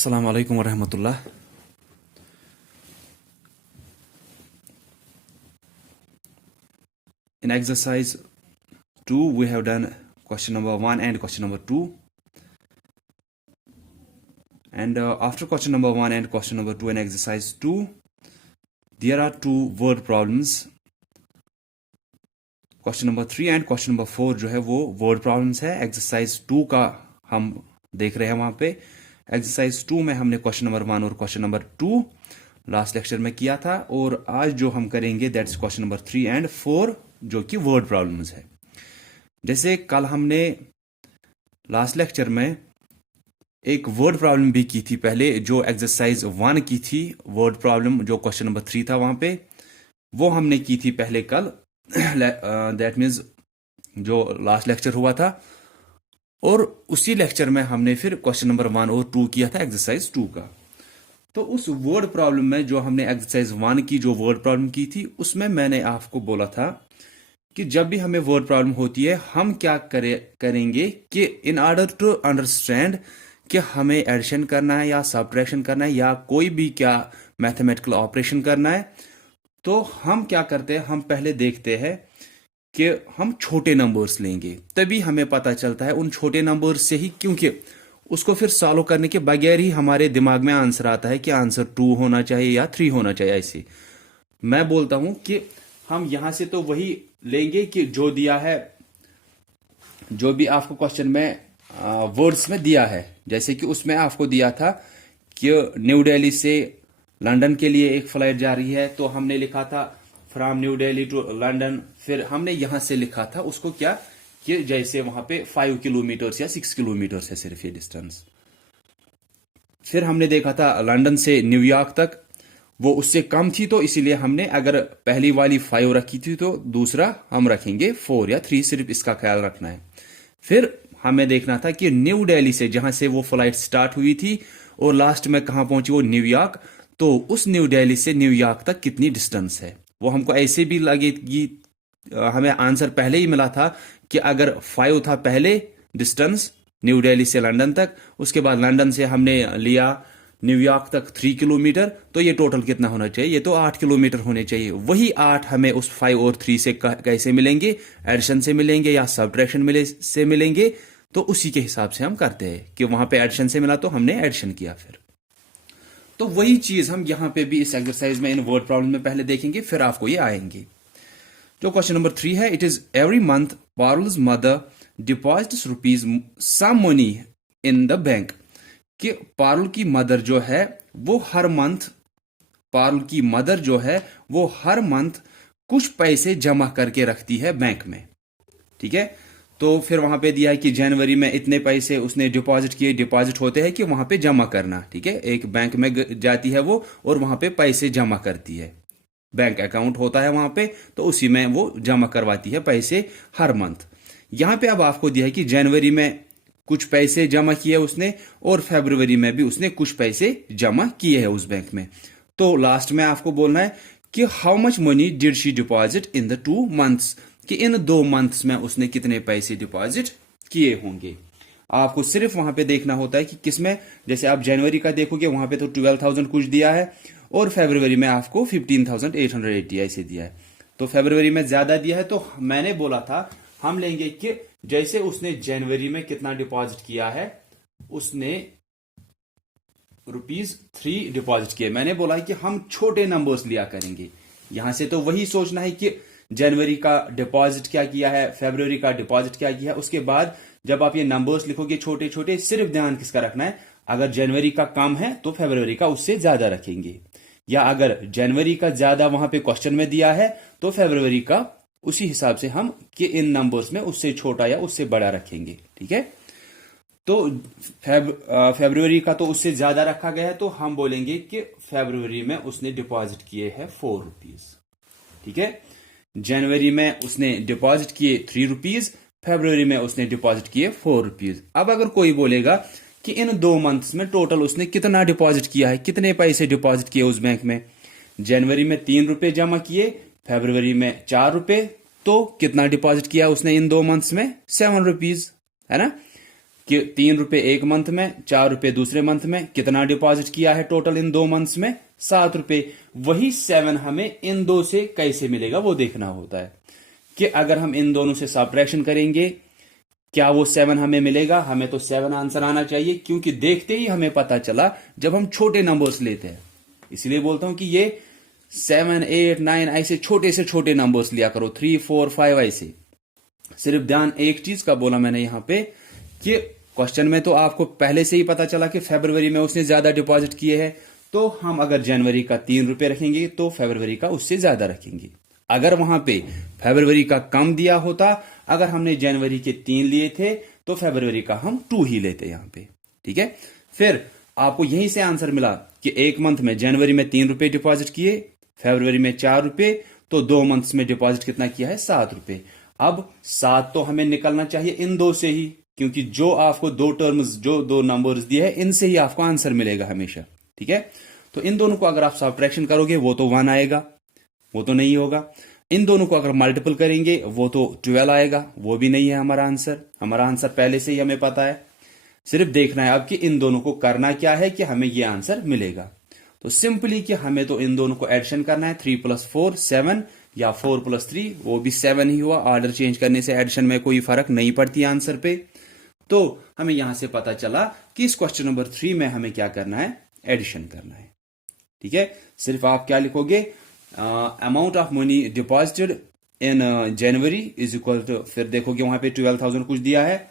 Assalamu alaikum wa rahmatullah. In exercise 2, we have done question number 1 and question number 2. And after question number 1 and question number 2 in exercise 2, there are two word problems. Question number 3 and question number 4 जो है वो word problems है. Exercise 2 का हम देख रहे हैं वहां पे. Exercise 2 में हमने question number 1 और question number 2 लास्ट लेक्चर में किया था, और आज जो हम करेंगे दैट्स क्वेश्चन नंबर 3 एंड 4 जो कि वर्ड प्रॉब्लम्स है. जैसे कल हमने लास्ट लेक्चर में एक वर्ड प्रॉब्लम भी की थी पहले, जो एक्सरसाइज 1 की थी. वर्ड प्रॉब्लम जो क्वेश्चन नंबर 3 था वहां पे, वो हमने की थी पहले कल. दैट मीन्स जो लास्ट लेक्चर हुआ था, और उसी लेक्चर में हमने फिर क्वेश्चन नंबर 1 और 2 किया था एक्सरसाइज 2 का. तो उस वर्ड प्रॉब्लम में जो हमने एक्सरसाइज 1 की जो वर्ड प्रॉब्लम की थी, उसमें मैंने आपको बोला था कि जब भी हमें वर्ड प्रॉब्लम होती है हम क्या करेंगे कि इन ऑर्डर टू अंडरस्टैंड कि हमें एडिशन करना है या सब्ट्रैक्शन करना है या कोई भी क्या मैथमेटिकल ऑपरेशन करना है, तो हम क्या करते हैं, हम पहले देखते हैं कि हम छोटे नंबर्स लेंगे. तभी हमें पता चलता है उन छोटे नंबर्स से ही, क्योंकि उसको फिर सॉल्व करने के बगैर ही हमारे दिमाग में आंसर आता है कि आंसर 2 होना चाहिए या 3 होना चाहिए. ऐसे मैं बोलता हूं कि हम यहां से तो वही लेंगे कि जो दिया है, जो भी आपको क्वेश्चन में वर्ड्स में दिया है. जैसे कि उसमें आपको दिया था कि न्यू दिल्ली से लंदन के लिए एक फ्लाइट जा रही है, तो हमने लिखा था from New Delhi to London. फिर हमने यहां से लिखा था उसको क्या, कि जैसे वहां पे 5 किलोमीटर या 6 किलोमीटर है सिर्फ ये डिस्टेंस. फिर हमने देखा था लंदन से न्यूयॉर्क तक, वो उससे कम थी, तो इसीलिए हमने अगर पहली वाली 5 रखी थी तो दूसरा हम रखेंगे 4 या 3, सिर्फ इसका ख्याल रखना है. फिर हमें देखना था कि न्यू दिल्ली से, जहां से वो फ्लाइट स्टार्ट हुई थी और लास्ट में कहां पहुंची वो न्यूयॉर्क, तो उस न्यू दिल्ली से न्यूयॉर्क तक कितनी डिस्टेंस है. वो हमको ऐसे भी लगेगी, हमें आंसर पहले ही मिला था कि अगर 5 था पहले डिस्टेंस न्यू दिल्ली से लंदन तक, उसके बाद लंदन से हमने लिया न्यूयॉर्क तक 3 किलोमीटर, तो ये टोटल कितना होना चाहिए, ये तो 8 किलोमीटर होने चाहिए. वही 8 हमें उस 5 और 3 से कैसे मिलेंगे, एडिशन से मिलेंगे या सब्ट्रैक्शन से मिलेंगे. तो उसी के हिसाब से हम करते हैं कि वहां पे एडिशन से मिला तो हमने एडिशन किया. फिर तो वही चीज हम यहां पे भी इस एक्सरसाइज में इन वर्ड प्रॉब्लम में पहले देखेंगे, फिर आपको ये आएंगे. जो क्वेश्चन नंबर 3 है, it is every month Parul's mother deposits rupees some money in the bank. कि पारुल की मदर जो है वो हर मंथ, पारुल की मदर जो है वो हर मंथ कुछ पैसे जमा करके रखती है बैंक में. ठीक है, तो फिर वहां पे दिया है कि जनवरी में इतने पैसे उसने डिपॉजिट किए. डिपॉजिट होते हैं कि वहां पे जमा करना. ठीक है, एक बैंक में जाती है वो और वहां पे पैसे जमा करती है. बैंक अकाउंट होता है वहां पे, तो उसी में वो जमा करवाती है पैसे हर मंथ. यहां पे अब आपको दिया है कि जनवरी में कुछ पैसे जमा किए उसने, और फरवरी में भी उसने कुछ पैसे जमा किए हैं उस बैंक में. तो लास्ट में आपको बोलना है कि how much money did she deposit in the 2 months, कि इन 2 मंथ्स में उसने कितने पैसे डिपॉजिट किए होंगे. आपको सिर्फ वहां पे देखना होता है कि किसमें, जैसे आप जनवरी का देखोगे वहां पे तो 12,000 कुछ दिया है, और फरवरी में आपको 15,880 ऐसे दिया है. तो फरवरी में ज्यादा दिया है, तो मैंने बोला था हम लेंगे कि जैसे उसने जनवरी में कितना डिपॉजिट किया है, उसने ₹3 डिपॉजिट किए. मैंने बोला है कि हम छोटे नंबर्स लिया करेंगे. यहां से तो वही सोचना है कि जनवरी का डिपॉजिट क्या किया है, फरवरी का डिपॉजिट क्या किया है. उसके बाद जब आप ये नंबर्स लिखोगे छोटे छोटे, सिर्फ ध्यान किसका रखना है, अगर जनवरी का कम है तो फरवरी का उससे ज्यादा रखेंगे, या अगर जनवरी का ज्यादा वहां पे क्वेश्चन में दिया है तो फरवरी का उसी हिसाब से हम कि इन नंबर्स में उससे छोटा या उससे बड़ा रखेंगे. ठीक है, तो फरवरी का तो उससे ज्यादा रखा गया है, तो हम बोलेंगे कि फरवरी में उसने डिपॉजिट किए हैं ₹4. ठीक है, जनवरी में उसने डिपॉजिट किए ₹3, फरवरी में उसने डिपॉजिट किए ₹4. अब अगर कोई बोलेगा कि इन 2 मंथ्स में टोटल उसने कितना डिपॉजिट किया है, कितने पैसे डिपॉजिट किए उस बैंक में, जनवरी में ₹3 जमा किए, फरवरी में ₹4, तो कितना डिपॉजिट किया उसने इन 2 मंथ्स में ₹7, है ना. कि 3 रुपए एक मंथ में, 4 रुपए दूसरे मंथ में, कितना डिपॉजिट किया है टोटल इन 2 मंथ्स में, 7 रुपए। वही 7 हमें इन दो से कैसे मिलेगा वो देखना होता है कि अगर हम इन दोनों से सब्ट्रैक्शन करेंगे क्या वो 7 हमें मिलेगा। हमें तो 7 आंसर आना चाहिए, क्योंकि देखते ही हमें पता चला जब हम छोटे नंबर्स लेते हैं। इसलिए बोलता हूं कि ये 7, 8, 9 ऐसे छोटे से छोटे नंबर्स लिया करो, 3, 4, 5 ऐसे। सिर्फ ध्यान एक चीज का बोला मैंने यहां पे कि क्वेश्चन में तो आपको पहले से ही पता चला कि फरवरी में उसने ज्यादा डिपॉजिट किए हैं, तो हम अगर जनवरी का 3 रुपए रखेंगे तो फरवरी का उससे ज्यादा रखेंगे। अगर वहां पे फरवरी का कम दिया होता, अगर हमने जनवरी के 3 लिए थे तो फरवरी का हम 2 ही लेते यहां पे। ठीक है, फिर आपको यहीं से आंसर मिला कि एक मंथ में जनवरी में 3 रुपए डिपॉजिट किए, फरवरी में 4 रुपए, तो 2 मंथ्स में डिपॉजिट कितना किया है, 7 रुपए। अब 7 तो हमें निकलना चाहिए इन दो से ही, क्योंकि जो आपको दो टर्म्स, जो दो नंबर्स दिए हैं, इनसे ही आपको आंसर मिलेगा हमेशा। ठीक है, तो इन दोनों को अगर आप सब्ट्रैक्शन करोगे वो तो 1 आएगा, वो तो नहीं होगा। इन दोनों को अगर मल्टीपल करेंगे वो तो 12 आएगा, वो भी नहीं है हमारा आंसर। हमारा आंसर पहले से ही हमें पता है, सिर्फ देखना है अब कि इन दोनों को करना क्या है कि हमें ये आंसर मिलेगा। तो सिंपली कि हमें तो इन दोनों को एडिशन करना है, 3 + 4 7, या 4 + 3 वो भी 7 ही हुआ। ऑर्डर चेंज करने से एडिशन में कोई फर्क नहीं पड़ती आंसर पे। तो हमें यहां से पता चला कि इस क्वेश्चन नंबर 3 में हमें क्या करना है, एडिशन करना है। ठीक है, सिर्फ आप क्या लिखोगे, amount of money deposited in January is equal to, फिर देखोगे वहां पे 12,000 कुछ दिया है,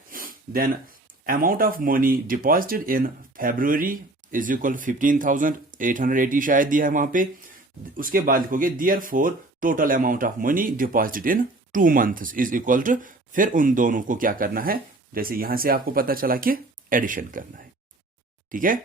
then amount of money deposited in February is equal 15,880 शायद दिया है वहां पे। उसके बाद लिखोगे therefore total amount of money deposited in 2 months is equal to, फिर उन दोनों को क्या करना है, जैसे यहां से आपको पता चला कि एडिशन करना है। ठीक है,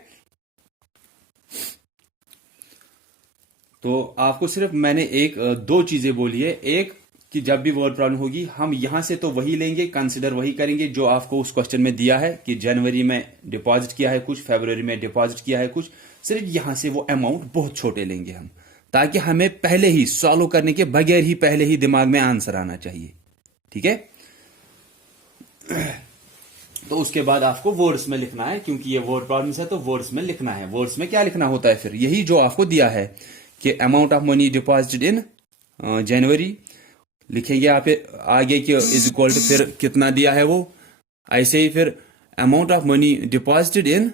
तो आपको सिर्फ मैंने दो चीजें बोली है। एक कि जब भी वर्ड प्रॉब्लम होगी हम यहां से तो वही लेंगे, कंसिडर वही करेंगे जो आपको उस क्वेश्चन में दिया है कि जनवरी में डिपॉजिट किया है कुछ, फरवरी में डिपॉजिट किया है कुछ। सिर्फ यहां से वो अमाउंट बहुत छोटे लेंगे हम, ताकि हमें पहले ही सॉल्व करने के बगैर ही पहले ही दिमाग में आंसर आना चाहिए। ठीक है, तो उसके बाद आपको वर्ड्स में लिखना है, क्योंकि ये वर्ड प्रॉब्लम्स है तो वर्ड्स में लिखना है। वर्ड्स में क्या लिखना होता है, फिर यही जो आपको दिया है कि amount of money deposited in January लिखेंगे आप आगे कि इज इक्वल टू, फिर कितना दिया है वो, ऐसे ही फिर amount of money deposited in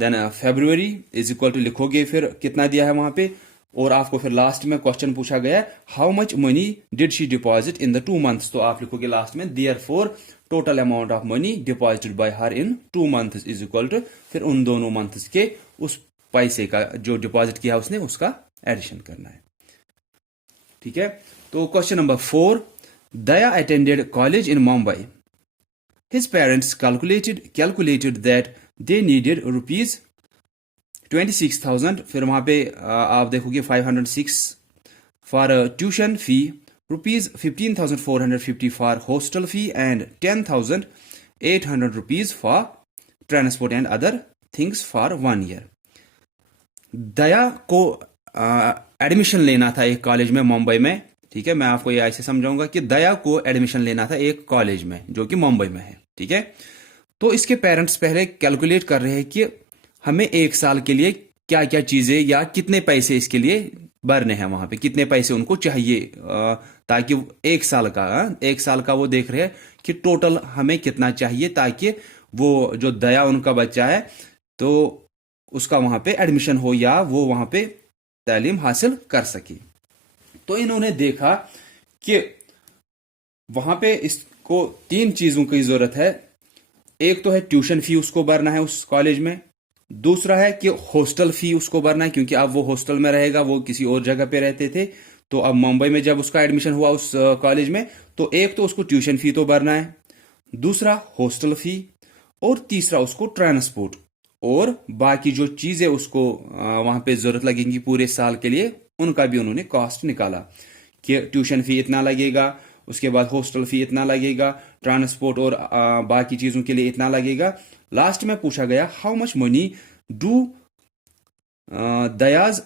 then February is equal to लिखोगे फिर कितना दिया है वहां पे। और आपको फिर लास्ट में क्वेश्चन पूछा गया how much money did she deposit in the 2 months, तो आप लिखोगे लास्ट में therefore total amount of money deposited by her in 2 months is equal to, फिर उन दोनों मंथ्स के उस पैसे का जो डिपॉजिट किया उसने उसका एडिशन करना है। ठीक है, तो question number 4, Daya attended college in Mumbai. His parents calculated that they needed rupees 26,000, फिर वहां पे आप देखोगे 506 for tuition fee, rupees 15,450 for hostel fee and 10,800 rupees for transport and other things for 1 year. दया को एडमिशन लेना था एक कॉलेज में मुंबई में। ठीक है, मैं आपको ये ऐसे समझाऊंगा कि दया को एडमिशन लेना था एक कॉलेज में जो कि मुंबई में है। ठीक है, तो इसके पेरेंट्स पहले कैलकुलेट कर रहे हैं कि हमें 1 साल के लिए क्या क्या चीजें या कितने पैसे इसके लिए भरने हैं, वहां पे कितने पैसे उनको चाहिए, ताकि 1 साल का वो देख रहे हैं कि टोटल हमें कितना चाहिए, ताकि वो जो दया उनका बच्चा है तो उसका वहां पे एडमिशन हो या वो वहां पे तालीम हासिल कर सके। तो इन्होंने देखा कि वहां पे इसको 3 चीजों की जरूरत है। एक तो है ट्यूशन फी उसको भरना है उस कॉलेज में, दूसरा है कि हॉस्टल फी उसको भरना है, क्योंकि अब वो हॉस्टल में रहेगा, वो किसी और जगह पे रहते थे, तो अब मुंबई में जब उसका एडमिशन हुआ उस कॉलेज में, तो एक तो उसको ट्यूशन फी तो भरना है, दूसरा हॉस्टल फी, और तीसरा उसको ट्रांसपोर्ट और बाकी जो चीजें उसको वहां पे जरूरत लगेंगी पूरे साल के लिए, उनका भी उन्होंने कॉस्ट निकाला कि ट्यूशन फी इतना लगेगा, उसके बाद हॉस्टल फी इतना लगेगा, ट्रांसपोर्ट और बाकी चीजों के लिए इतना लगेगा। लास्ट में पूछा गया how much money do their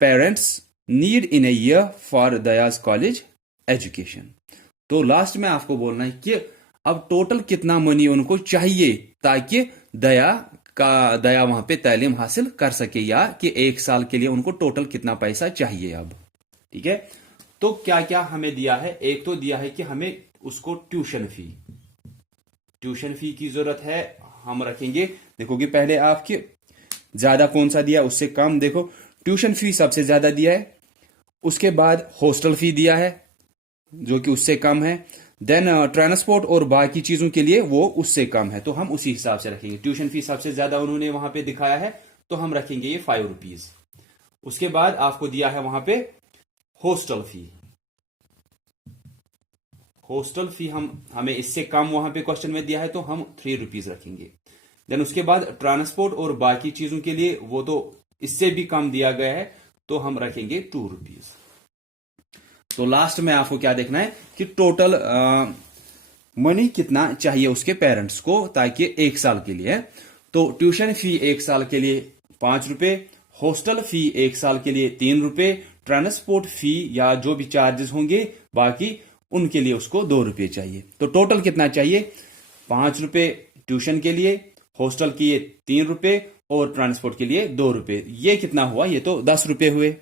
parents need in a year for their college education. तो लास्ट में आपको बोलना है कि अब टोटल कितना मनी उनको चाहिए ताकि दया वहां पे तालीम हासिल कर सके, या कि 1 साल के लिए उनको टोटल कितना पैसा चाहिए अब। ठीक है, तो क्या क्या हमें दिया है? एक तो दिया है कि हमें उसको ट्यूशन फी की जरूरत है, हम रखेंगे। देखो कि पहले आपके ज्यादा कौन सा दिया, उससे कम। देखो ट्यूशन फी सबसे ज्यादा दिया है, उसके बाद हॉस्टल फी दिया है जो कि उससे कम है, देन ट्रांसपोर्ट और बाकी चीजों के लिए वो उससे कम है, तो हम उसी हिसाब से रखेंगे। ट्यूशन फी सबसे ज्यादा उन्होंने वहां पे दिखाया है, तो हम रखेंगे ये 5 रुपीज। उसके बाद आपको दिया है वहां पे हॉस्टल फी हमें इससे कम वहां पे क्वेश्चन में दिया है, तो हम 3 रुपीज रखेंगे। देन उसके बाद ट्रांसपोर्ट और बाकी चीजों के लिए वो तो इससे भी कम दिया गया है, तो हम रखेंगे 2 रुपीज। तो लास्ट में आपको क्या देखना है कि टोटल मनी कितना चाहिए उसके पेरेंट्स को, ताकि 1 साल के लिए। तो ट्यूशन फी 1 साल के लिए 5 रुपए, हॉस्टल फी 1 साल के लिए 3 रुपए, ट्रांसपोर्ट फी या जो भी चार्जेस होंगे बाकी उनके लिए उसको 2 रुपए चाहिए। तो टोटल कितना चाहिए? 5 रुपए ट्यूशन के लिए, हॉस्टल के लिए 3 रुपए और ट्रांसपोर्ट के लिए 2 रुपए। ये कितना हुआ? ये तो 10 रुपए हुए।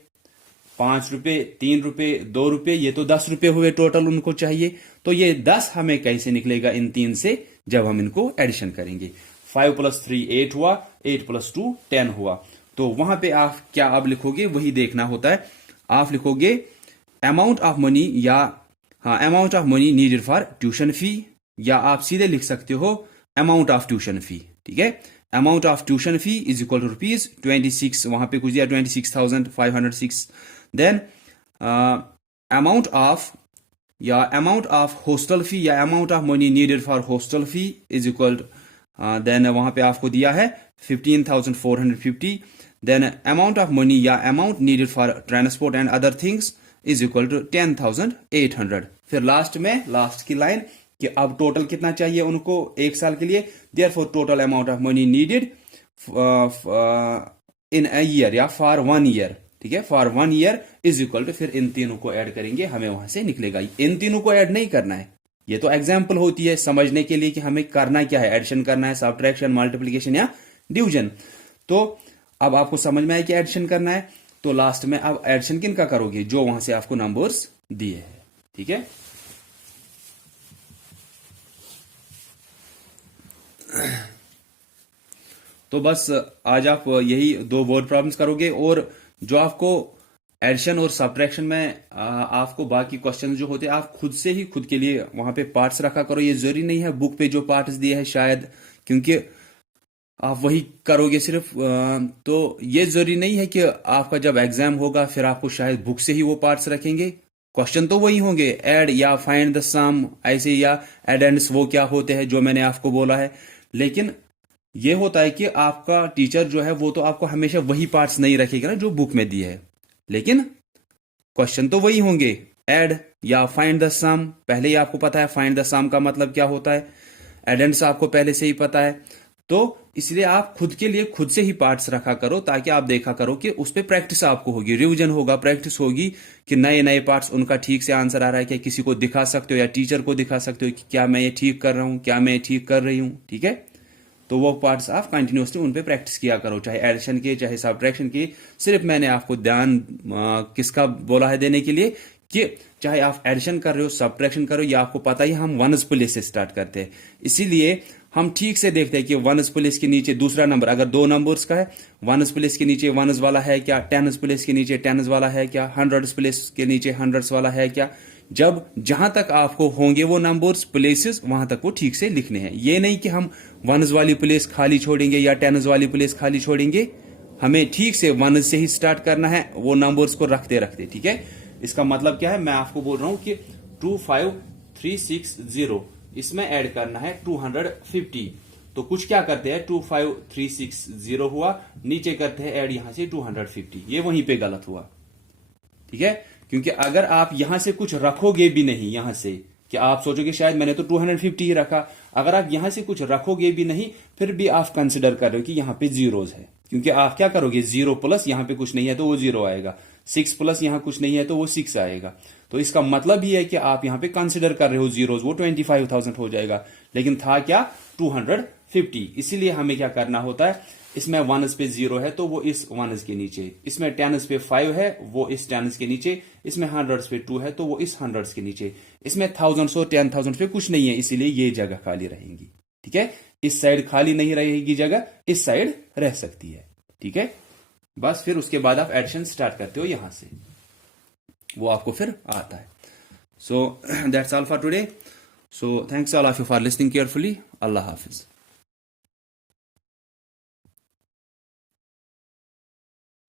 5 रुपए, 3 रुपए, 2 रुपए, ये तो 10 रुपए हुए टोटल उनको चाहिए। तो ये 10 हमें कैसे निकलेगा इन 3 से, जब हम इनको एडिशन करेंगे। 5 + 3 8 हुआ, 8 + 2 10 हुआ। तो वहां पे आप क्या अब लिखोगे, वही देखना होता है। आप लिखोगे अमाउंट ऑफ मनी, या amount of money needed for tuition fee, या आप सीधे लिख सकते हो अमाउंट ऑफ ट्यूशन फी। ठीक है, amount of tuition fee is equal to rupees 26, वहां पे कुछ दिया 26,506। Then amount of hostel fee या amount of money needed for hostel fee is equal, then वहां पे आपको दिया है 15,450। देन अमाउंट ऑफ मनी या amount needed for transport and other things is equal to 10,800। फिर लास्ट की लाइन कि अब टोटल कितना चाहिए उनको 1 साल के लिए। Therefore total amount of money needed in a year या फॉर 1 ईयर। ठीक है, for 1 year is equal to, फिर इन तीनों को ऐड करेंगे, हमें वहां से निकलेगा। इन तीनों को ऐड नहीं करना है, ये तो एग्जाम्पल होती है समझने के लिए कि हमें करना क्या है, एडिशन करना है, सब्ट्रैक्शन, मल्टीप्लीकेशन या डिवीजन। तो अब आपको समझ में आया कि एडिशन करना है, तो लास्ट में अब एडिशन किन का करोगे? जो वहां से आपको नंबर्स दिए हैं। ठीक है, तो बस आज आप यही 2 वर्ड प्रॉब्लम्स करोगे, और जो आपको एडिशन और सब्ट्रैक्शन में आपको बाकी क्वेश्चन जो होते हैं आप खुद से ही खुद के लिए वहां पे पार्ट्स रखा करो। ये जरूरी नहीं है बुक पे जो पार्ट्स दिए हैं शायद, क्योंकि आप वही करोगे सिर्फ, तो ये जरूरी नहीं है कि आपका जब एग्जाम होगा फिर आपको शायद बुक से ही वो पार्ट्स रखेंगे। क्वेश्चन तो वही होंगे, ऐड या फाइंड द सम ऐसे, या एडेंड्स वो क्या होते हैं जो मैंने आपको बोला है। लेकिन ये होता है कि आपका टीचर जो है वो तो आपको हमेशा वही पार्ट्स नहीं रखेगा ना जो बुक में दिए है, लेकिन क्वेश्चन तो वही होंगे, ऐड या फाइंड द सम। पहले ही आपको पता है फाइंड द सम का मतलब क्या होता है, एडेंड्स आपको पहले से ही पता है। तो इसलिए आप खुद के लिए खुद से ही पार्ट्स रखा करो, ताकि आप देखा करो कि उस पर प्रैक्टिस आपको होगी, रिवीजन होगा, प्रैक्टिस होगी कि नए नए पार्ट्स उनका ठीक से आंसर आ रहा है क्या, किसी को दिखा सकते हो या टीचर को दिखा सकते हो कि क्या मैं ये ठीक कर रहा हूं, क्या मैं ठीक कर रही हूं। ठीक है, तो वो पार्ट्स आप कंटिन्यूसली उन पे प्रैक्टिस किया करो, चाहे एडिशन के चाहे सब्ट्रैक्शन के। सिर्फ मैंने आपको ध्यान किसका बोला है देने के लिए कि चाहे आप एडिशन कर रहे हो, सब्ट्रैक्शन कर रहे हो, या आपको पता ही हम वनस प्लेस से स्टार्ट करते हैं, इसीलिए हम ठीक से देखते हैं कि वनस प्लेस के नीचे दूसरा नंबर अगर 2 नंबर्स का है, वनस प्लेस के नीचे वनस वाला है क्या, टेनस प्लेस के नीचे टेनस वाला है क्या, हंड्रेड्स प्लेस के नीचे हंड्रेड्स वाला है क्या। जब जहां तक आपको होंगे वो नंबर्स प्लेसेस, वहां तक वो ठीक से लिखने हैं। ये नहीं कि हम वनस वाली प्लेस खाली छोड़ेंगे या टेनस वाली प्लेस खाली छोड़ेंगे, हमें ठीक से वनस से ही स्टार्ट करना है वो नंबर्स को रखते रखते। ठीक है, इसका मतलब क्या है, मैं आपको बोल रहा हूं कि 25360 इसमें ऐड करना है 250। तो कुछ क्या करते हैं, 25360 हुआ, नीचे करते हैं ऐड यहां से 250, ये वहीं पे गलत हुआ। ठीक है, क्योंकि अगर आप यहां से कुछ रखोगे भी नहीं, यहां से कि आप सोचोगे शायद मैंने तो 250 ही रखा, अगर आप यहां से कुछ रखोगे भी नहीं फिर भी आप कंसिडर कर रहे हो कि यहां पे जीरोज है, क्योंकि आप क्या करोगे, 0 प्लस यहां पे कुछ नहीं है तो वो 0 आएगा, 6 प्लस यहां कुछ नहीं है तो वो 6 आएगा। तो इसका मतलब ही है कि आप यहां पे कंसिडर कर रहे हो जीरोज, वो 25,000 हो जाएगा, लेकिन था क्या 250। इसीलिए हमें क्या करना होता है, इसमें वनस पे 0 है तो वो इस वनस के नीचे, इसमें टेनस पे 5 है वो इस टेनस के नीचे, इसमें हंड्रेड्स पे 2 है तो वो इस हंड्रेड्स के नीचे, इसमें थाउजेंड्स और 10,000 पे कुछ नहीं है, इसीलिए ये जगह खाली रहेंगी। ठीक है, इस साइड खाली नहीं रहेगी जगह, इस साइड रह सकती है। ठीक है, बस फिर उसके बाद आप एडिशन स्टार्ट करते हो यहां से, वो आपको फिर आता है। So that's all for today. So thanks all of you for listening carefully. Allah Hafiz.